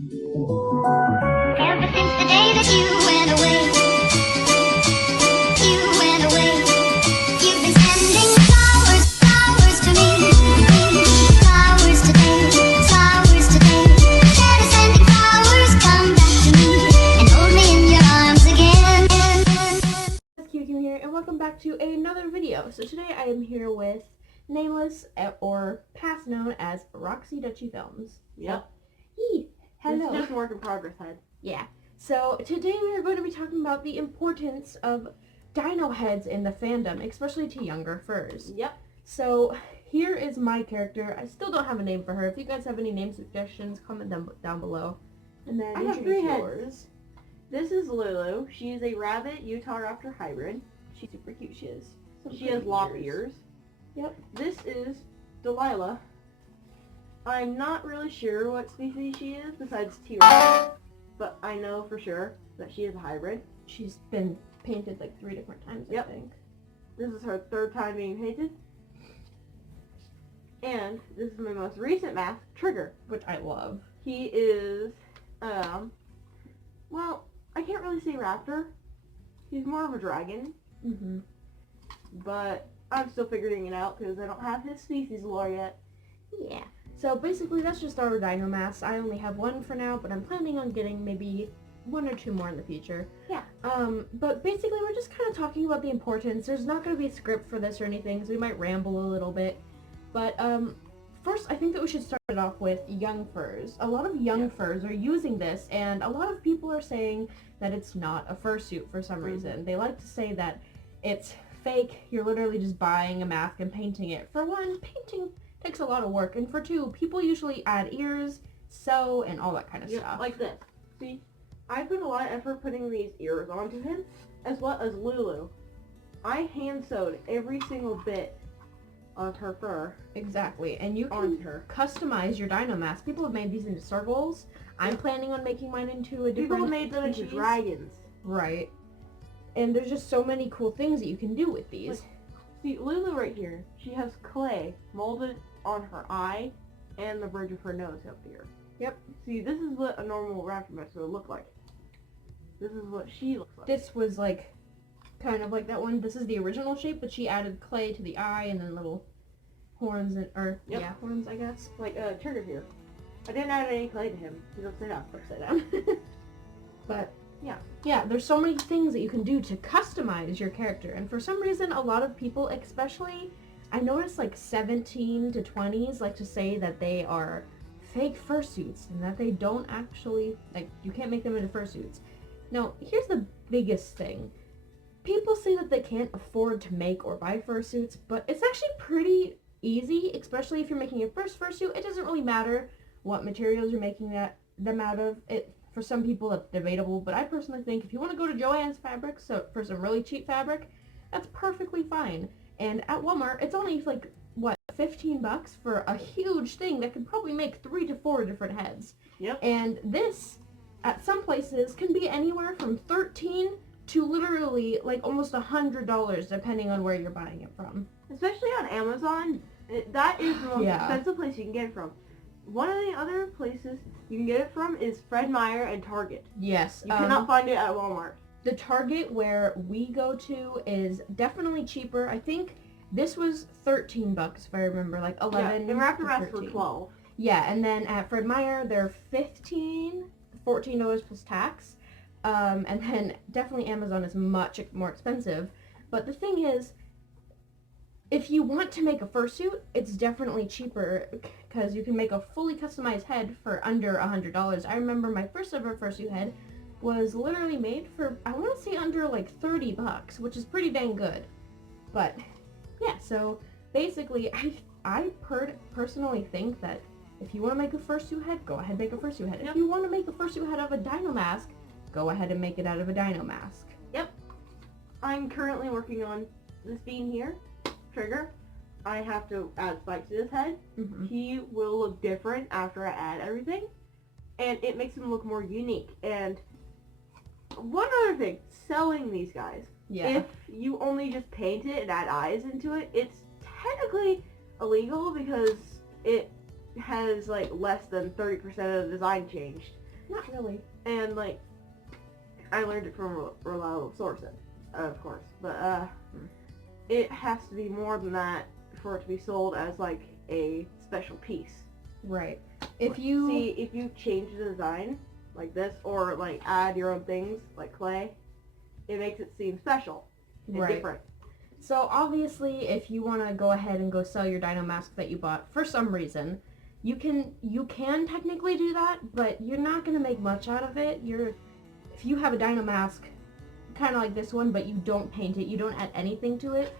Ever since the day that you went away, you've been sending flowers, flowers to me, flowers today, flowers today. Instead of sending flowers, come back to me and hold me in your arms again. It's KiwiKumi here, and welcome back to another video. So today I am here with Nameless, or past known as Roxxie Duchy Films. Yep. Hello. This is just a work in progress, head. Yeah. So today we are going to be talking about the importance of dino heads in the fandom, especially to younger furs. Yep. So here is my character. I still don't have a name for her. If you guys have any name suggestions, comment them down below. And then I have introduce 3 heads. yours. This is Lulu. She's a rabbit Utah Raptor hybrid. She's super cute. She is. She has lop ears. Yep. This is Delilah. I'm not really sure what species she is besides T-Rex, but I know for sure that she is a hybrid. She's been painted like 3 different times, Yep. I think. This is her 3rd time being painted. And this is my most recent mask, Trigger. Which I love. He is, well, I can't really say raptor. He's more of a dragon, Mm-hmm. but I'm still figuring it out because I don't have his species lore yet. Yeah. So basically that's just our dino masks. I only have 1 for now, but I'm planning on getting maybe 1 or 2 more in the future. Yeah. But basically we're just kind of talking about the importance. There's not going to be a script for this or anything, so we might ramble a little bit. But first I think that we should start it off with young furs. A lot of young furs are using this, and a lot of people are saying that it's not a fursuit for some reason. They like to say that it's fake. You're literally just buying a mask and painting it. For one, painting takes a lot of work, and for 2, people usually add ears, sew, and all that kind of stuff. Like this. See, I put a lot of effort putting these ears onto him, as well as Lulu. I hand sewed every single bit of her fur. Exactly, and you onto can her. customize your dino mask. People have made these into circles. I'm planning on making mine into a different People made them into species. dragons. Right. And there's just so many cool things that you can do with these. See, Lulu right here, she has clay molded on her eye and the bridge of her nose up here. Yep. See, this is what a normal raptor mask would look like. This is what she looks like. This was like, kind of like that one. This is the original shape, but she added clay to the eye and then little horns, and horns, I guess. Like, Trigger here. I didn't add any clay to him. He's upside down. But yeah, there's so many things that you can do to customize your character, and for some reason a lot of people, especially I noticed like 17 to 20s, like to say that they are fake fursuits and that they don't actually, like, you can't make them into fursuits. Now here's the biggest thing. People say that they can't afford to make or buy fursuits, but it's actually pretty easy, especially if you're making your first fursuit. It doesn't really matter what materials you're making them out of. For some people that's debatable, but I personally think if you want to go to Joann's Fabrics for some really cheap fabric, that's perfectly fine. And at Walmart, it's only like, what, $15 for a huge thing that could probably make 3 to 4 different heads. Yep. And this, at some places, can be anywhere from $13 to literally like almost $100, depending on where you're buying it from. Especially on Amazon, that is the most Yeah. expensive place you can get it from. One of the other places you can get it from is Fred Meyer and Target. Yes. You cannot find it at Walmart. The Target where we go to is definitely cheaper. I think this was $13 if I remember, like 11. Yeah, and Raptor to masks were 13. $12. Yeah, and then at Fred Meyer they're $14 plus tax. And then definitely Amazon is much more expensive. But the thing is, if you want to make a fursuit, it's definitely cheaper because you can make a fully customized head for under $100. I remember my first ever fursuit head was literally made for, I want to say, under like $30, which is pretty dang good. But yeah, so basically I personally think that if you want to make a fursuit head, go ahead and make a fursuit head. Yep. If you want to make a fursuit head of a dino mask, go ahead and make it out of a dino mask. Yep. I'm currently working on this bean here, Trigger. I have to add spikes to his head. Mm-hmm. He will look different after I add everything, and it makes him look more unique. And one other thing, selling these guys. Yeah. If you only just paint it and add eyes into it, it's technically illegal because it has like less than 30% of the design changed. Not really. And like, I learned it from reliable sources, of course. But it has to be more than that for it to be sold as like a special piece. Right. If you change the design like this, or like add your own things like clay, it makes it seem special and Right. different. So obviously, if you want to go ahead and go sell your dino mask that you bought for some reason, you can technically do that, but you're not going to make much out of it. If you have a dino mask kind of like this one, but you don't paint it, you don't add anything to it,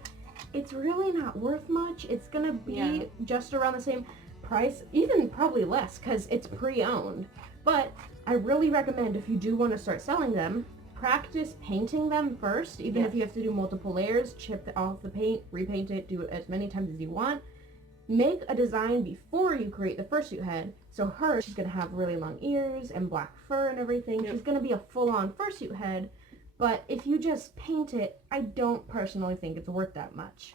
it's really not worth much. It's going to be just around the same price, even probably less, because it's pre-owned. But I really recommend, if you do want to start selling them, practice painting them first, even if you have to do multiple layers, chip off the paint, repaint it, do it as many times as you want. Make a design before you create the fursuit head. So she's going to have really long ears and black fur and everything. She's going to be a full-on fursuit head. But if you just paint it, I don't personally think it's worth that much.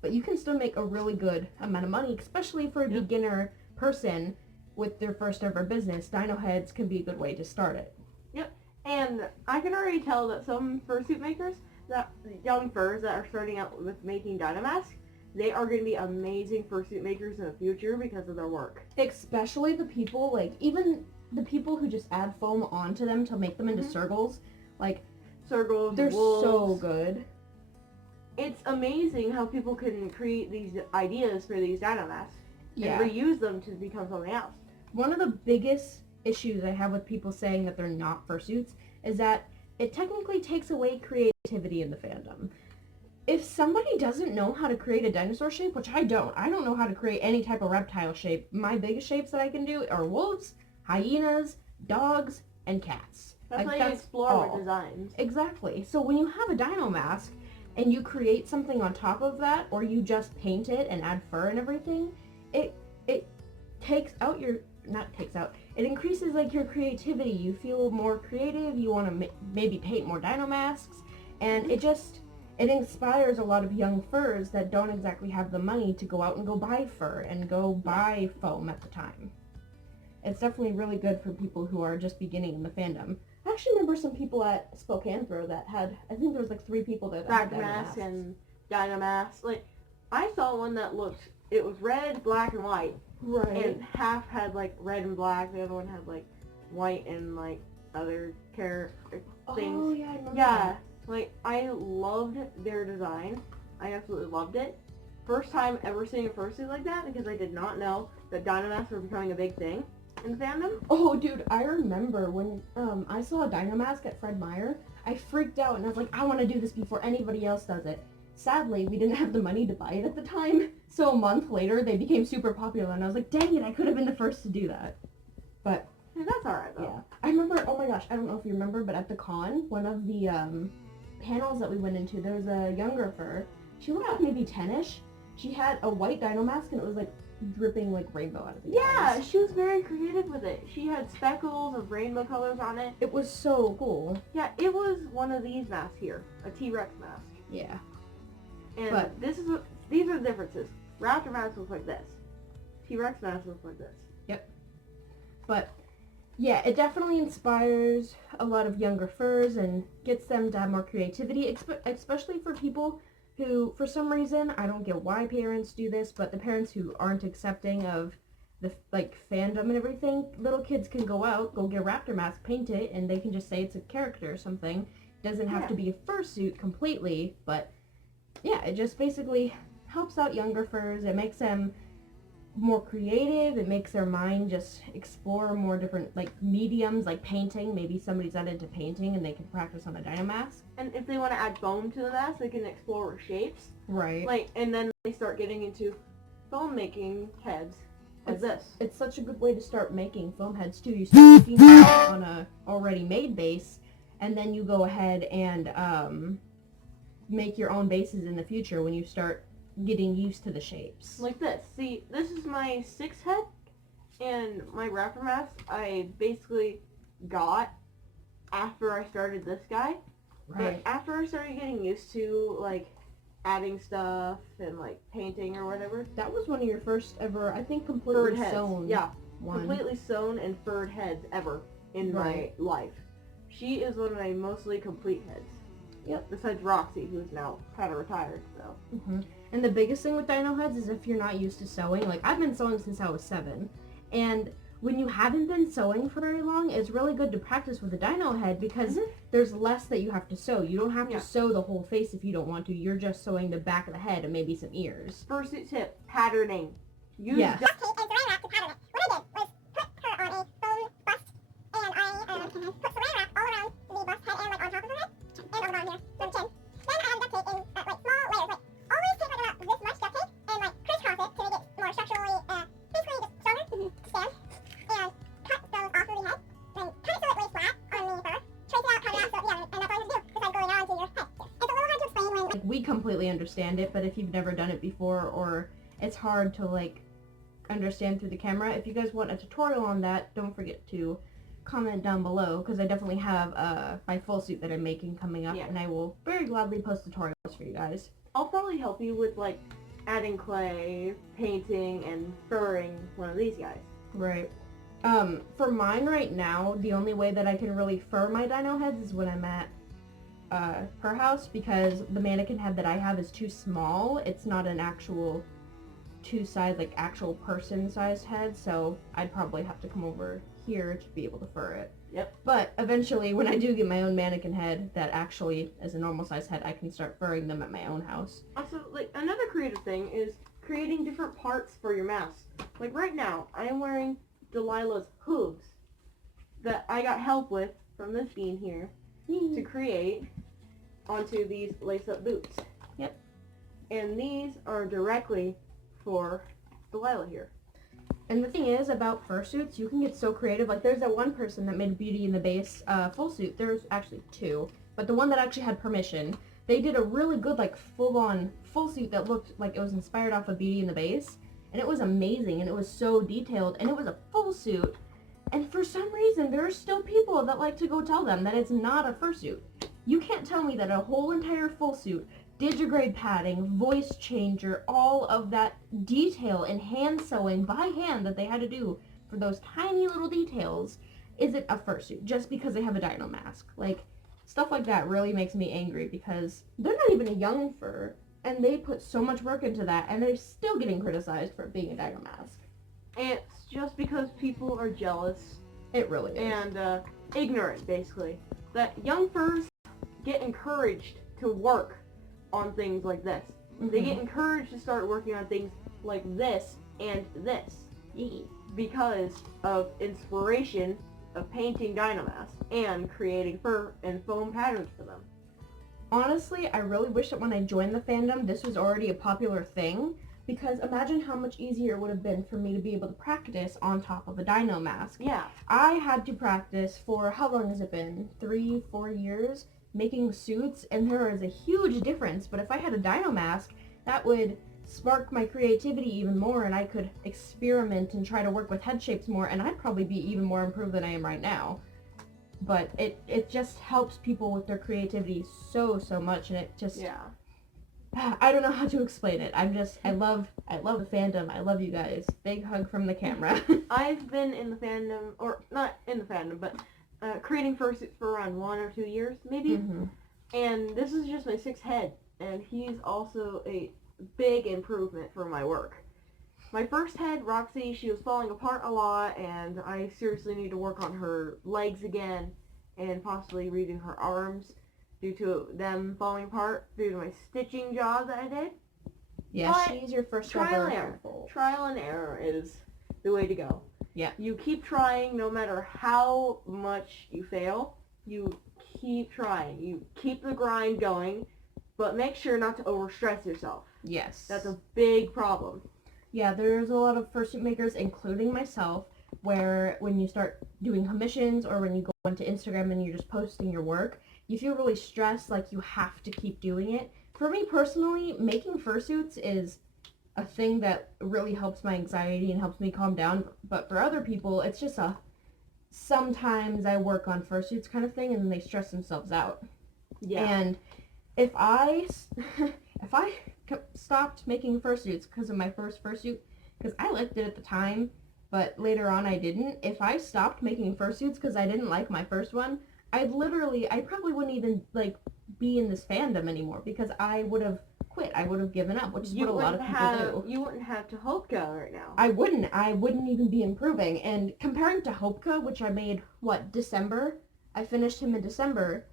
But you can still make a really good amount of money, especially for a beginner person with their first ever business. Dino heads can be a good way to start it. Yep. And I can already tell that some fursuit makers, that young furs that are starting out with making dino masks, they are going to be amazing fursuit makers in the future because of their work. Especially the people, like, even the people who just add foam onto them to make them into circles. Like, circles, they're wolves. so good. It's amazing how people can create these ideas for these dino masks Yeah. and reuse them to become something else. One of the biggest issues I have with people saying that they're not fursuits is that it technically takes away creativity in the fandom. If somebody doesn't know how to create a dinosaur shape, which I don't know how to create any type of reptile shape. My biggest shapes that I can do are wolves, hyenas, dogs, and cats. That's why you explore with designs. Exactly. So when you have a dino mask and you create something on top of that, or you just paint it and add fur and everything, it takes out your, not takes out, it increases like your creativity. You feel more creative, you want to maybe paint more dino masks, and it inspires a lot of young furs that don't exactly have the money to go out and go buy fur and go buy foam at the time. It's definitely really good for people who are just beginning in the fandom. I actually remember some people at Spokane Throw that had, I think there was like 3 people there that had Raptor dino mask masks. and dino masks. Like, I saw one that looked, it was red, black, and white. Right. And half had like red and black, the other one had like white and like other things. Oh yeah, I remember Yeah, that. like I loved their design. I absolutely loved it. First time ever seeing a fursuit like that, because I did not know that dino masks were becoming a big thing in the fandom. Oh dude, I remember when I saw a dino mask at Fred Meyer, I freaked out and I was like, I want to do this before anybody else does it. Sadly, we didn't have the money to buy it at the time, so a month later they became super popular and I was like, dang it, I could have been the first to do that. But Hey, that's alright though. yeah, I remember, oh my gosh, I don't know if you remember, but at the con, one of the panels that we went into, there was a younger fur. She looked like maybe 10ish. She had a white dino mask and it was like dripping like rainbow out of the Yeah, eyes. she was very creative with it. She had speckles of rainbow colors on it. It was so cool. Yeah, it was one of these masks here, a T-Rex mask. Yeah. And But- these are the differences. Raptor masks look like this. T-Rex masks look like this. But yeah, it definitely inspires a lot of younger furs and gets them to have more creativity, especially for people who, for some reason, I don't get why parents do this, but the parents who aren't accepting of the like fandom and everything, little kids can go get a raptor mask, paint it, and they can just say it's a character or something. It doesn't have to be a fursuit completely, but yeah, it just basically helps out younger furs. It makes them more creative. It makes their mind just explore more different like mediums, like painting. Maybe somebody's not into painting and they can practice on a dino mask. And if they want to add foam to the mask, they can explore shapes. Right. Like, and then they start getting into foam making heads like this. It's such a good way to start making foam heads too. You start making them on a already made base, and then you go ahead and make your own bases in the future when you start getting used to the shapes. Like this. See, this is my 6 head, and my raptor mask I basically got after I started this guy. Right. But after I started getting used to, like, adding stuff and, like, painting or whatever. That was one of your first ever, I think, Furred completely heads. sewn. Yeah, one. completely sewn and furred heads ever in Right. my life. She is one of my mostly complete heads. Yep. Besides Roxy, who's now kind of retired, so. Hmm. And the biggest thing with dino heads is if you're not used to sewing. Like, I've been sewing since I was 7. And when you haven't been sewing for very long, it's really good to practice with a dino head because there's less that you have to sew. You don't have to sew the whole face if you don't want to. You're just sewing the back of the head and maybe some ears. Fursuit tip, patterning. Use Yes. duct tape and saran wrap to pattern it. What I did was put her on a foam bust, and I put saran wrap all around the bust head and like on top of her head, and over on here, from the chin. Then I added duct tape in like small layers. Like always tape like about this much duct tape and like crisscross it to make it more structurally, basically just stronger to stand. And cut those off of the head, then cut it so it lays flat on the fur. Trace it out, cut it out, so yeah, and that's all you have to do besides going on to your head. It's a little hard to explain when. Like, we completely understand it, but if you've never done it before or it's hard to like understand through the camera, if you guys want a tutorial on that, don't forget to comment down below because I definitely have my full suit that I'm making coming up, and I will very gladly post tutorials for you guys. I'll probably help you with like adding clay, painting, and furring one of these guys. Right. For mine right now, the only way that I can really fur my dino heads is when I'm at her house because the mannequin head that I have is too small. It's not an actual two-size, like actual person-sized head, so I'd probably have to come over here to be able to fur it. Yep. But eventually, when I do get my own mannequin head that actually is a normal-sized head, I can start furring them at my own house. Also, like another creative thing is creating different parts for your mask. Like right now, I am wearing Delilah's hooves that I got help with from this bean here to create onto these lace-up boots. Yep. And these are directly for Delilah here. And the thing is about fursuits, you can get so creative. Like, there's that one person that made Beauty in the Base full suit. There's actually 2, but the one that actually had permission, they did a really good, like, full-on full suit that looked like it was inspired off of Beauty in the Base, and it was amazing, and it was so detailed, and it was a full suit. And for some reason, there are still people that like to go tell them that it's not a fursuit. You can't tell me that a whole entire full suit, digigrade padding, voice changer, all of that detail and hand sewing by hand that they had to do for those tiny little details isn't a fursuit just because they have a dino mask. Like, stuff like that really makes me angry because they're not even a young fur and they put so much work into that and they're still getting criticized for it being a dino mask. It's just because people are jealous It really is. and ignorant, basically, that young furs get encouraged to work on things like this. They get encouraged to start working on things like this and this because of inspiration of painting dino masks and creating fur and foam patterns for them. Honestly, I really wish that when I joined the fandom, this was already a popular thing, because imagine how much easier it would have been for me to be able to practice on top of a dino mask. Yeah. I had to practice for, how long has it been? 3-4 years? Making suits, and there is a huge difference, but if I had a dino mask, that would spark my creativity even more, and I could experiment and try to work with head shapes more, and I'd probably be even more improved than I am right now. But it just helps people with their creativity so much, and it just... Yeah. I don't know how to explain it. I love the fandom. I love you guys. Big hug from the camera. I've been in the fandom, or not in the fandom, but creating fursuits for around 1 or 2 years, maybe. And this is just my 6th head, and he's also a big improvement for my work. My first head, Roxy, she was falling apart a lot, and I seriously need to work on her legs again, and possibly redo her arms due to them falling apart due to my stitching job that I did. Yeah, But she's your first trial ever and error. handful. Trial and error is the way to go. Yeah. You keep trying no matter how much you fail. You keep trying. You keep the grind going, but make sure not to overstress yourself. Yes. That's a big problem. Yeah, there's a lot of fursuit makers, including myself, where when you start doing commissions or when you go onto Instagram and you're just posting your work, you feel really stressed, like you have to keep doing it. For me personally, making fursuits is a thing that really helps my anxiety and helps me calm down. But for other people, it's just a sometimes I work on fursuits kind of thing, and then they stress themselves out. Yeah. And if I stopped making fursuits because of my first fursuit, because I liked it at the time, but later on I didn't. If I stopped making fursuits because I didn't like my first one, I probably wouldn't even like be in this fandom anymore because I would have quit. I would have given up, which is what a lot of people do. You wouldn't have to Hopka right now. I wouldn't even be improving. And comparing to Hopka, which I made, December? I finished him in December.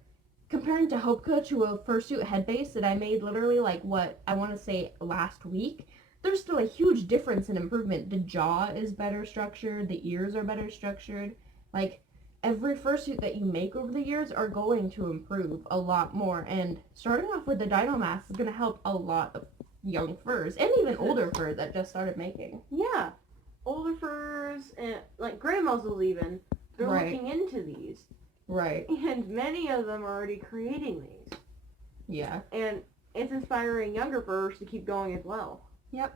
Comparing to Hopka to a fursuit head base that I made literally I want to say last week, there's still a huge difference in improvement. The jaw is better structured, the ears are better structured. Like, every fursuit that you make over the years are going to improve a lot more. And starting off with the dino mask is going to help a lot of young furs and even older furs that just started making. Yeah. Older furs and like gray muzzles even. They're Right. looking into these. Right. And many of them are already creating these. Yeah. And it's inspiring younger furs to keep going as well. Yep.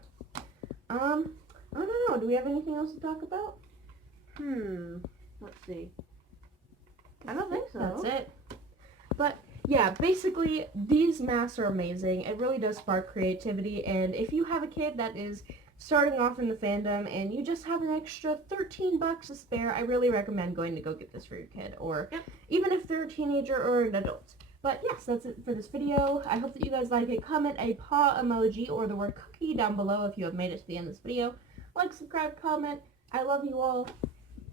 I don't know. Do we have anything else to talk about? Let's see. I don't think so. That's it. But yeah, basically these masks are amazing. It really does spark creativity, and if you have a kid that is starting off in the fandom and you just have an extra $13 to spare, I really recommend going to go get this for your kid, or even if they're a teenager or an adult. But yes, that's it for this video. I hope that you guys like it. Comment a paw emoji or the word cookie down below if you have made it to the end of this video. Like, subscribe, comment. I love you all,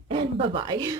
and bye-bye.